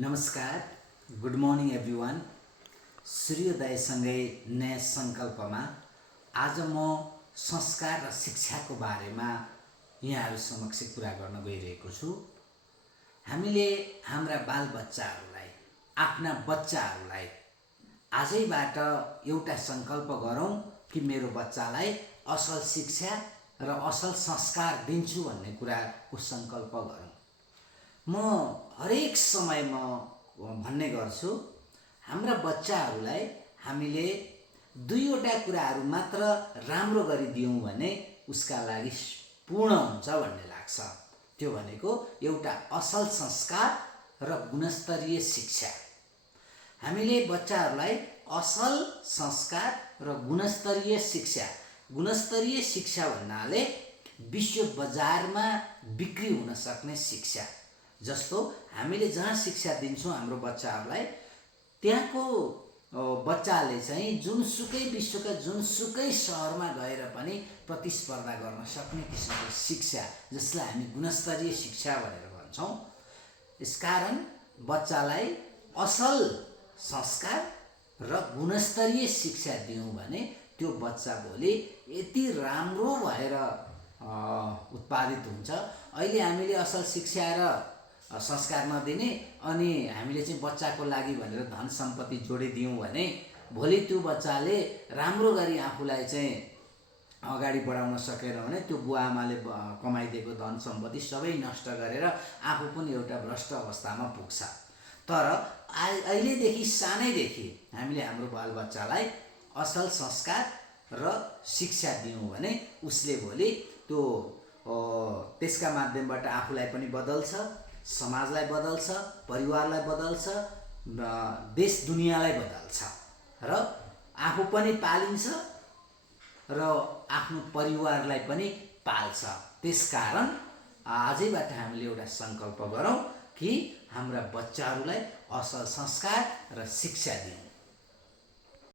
नमस्कार, good morning everyone. सूर्योदयसँगै नयाँ सङ्कल्पमा आज म संस्कार र शिक्षाको बारेमा यहाँहरू समक्ष कुरा गर्न गइरहेको छु। हामीले हाम्रा बालबच्चाहरूलाई, आफ्ना बच्चाहरूलाई आजैबाट एउटा सङ्कल्प गरौँ कि मेरो बच्चालाई असल शिक्षा र असल संस्कार दिन्छु भन्ने कुराको सङ्कल्प गरौँ। म हरेक समयमा भन्ने गर्छु, हाम्रा बच्चाहरूलाई हामीले दुईवटा कुराहरू मात्र राम्रो गरिदियौँ भने उसका लागि पूर्ण हुन्छ भन्ने लाग्छ। त्यो भनेको एउटा असल संस्कार र गुणस्तरीय शिक्षा। हामीले बच्चाहरूलाई असल संस्कार र गुणस्तरीय शिक्षा भन्नाले विश्व बजारमा बिक्री हुन सक्ने शिक्षा। जस्तो हामीले जहाँ शिक्षा दिन्छौँ हाम्रो बच्चाहरूलाई, त्यहाँको बच्चाले चाहिँ जुनसुकै विश्वका जुनसुकै सहरमा गएर पनि प्रतिस्पर्धा गर्न सक्ने किसिमको शिक्षा, जसलाई हामी गुणस्तरीय शिक्षा भनेर भन्छौँ। यसकारण बच्चालाई असल संस्कार र गुणस्तरीय शिक्षा दियौँ भने त्यो बच्चा भोलि यति राम्रो भएर उत्पादित हुन्छ। अहिले हामीले असल शिक्षा र संस्कार नदिने अनि हामीले चाहिँ बच्चाको लागि भनेर धन सम्पत्ति जोडिदियौँ भने भोलि त्यो बच्चाले राम्रो गरी आफूलाई चाहिँ अगाडि बढाउन सकेन भने त्यो बुवा आमाले कमाइदिएको धन सम्पत्ति सबै नष्ट गरेर आफू पनि एउटा भ्रष्ट अवस्थामा पुग्छ। तर अहिलेदेखि सानैदेखि हामीले हाम्रो बालबच्चालाई असल संस्कार र शिक्षा दियौँ भने उसले भोलि त्यो त्यसका माध्यमबाट आफूलाई पनि बदल्छ, समाजलाई बदल्छ, परिवारलाई बदल्छ, देश दुनियाँलाई बदल्छ र आफू पनि पालिन्छ र आफ्नो परिवारलाई पनि पाल्छ। त्यसकारण आजैबाट हामीले एउटा सङ्कल्प गरौँ कि हाम्रा बच्चाहरूलाई असल संस्कार र शिक्षा दियौँ।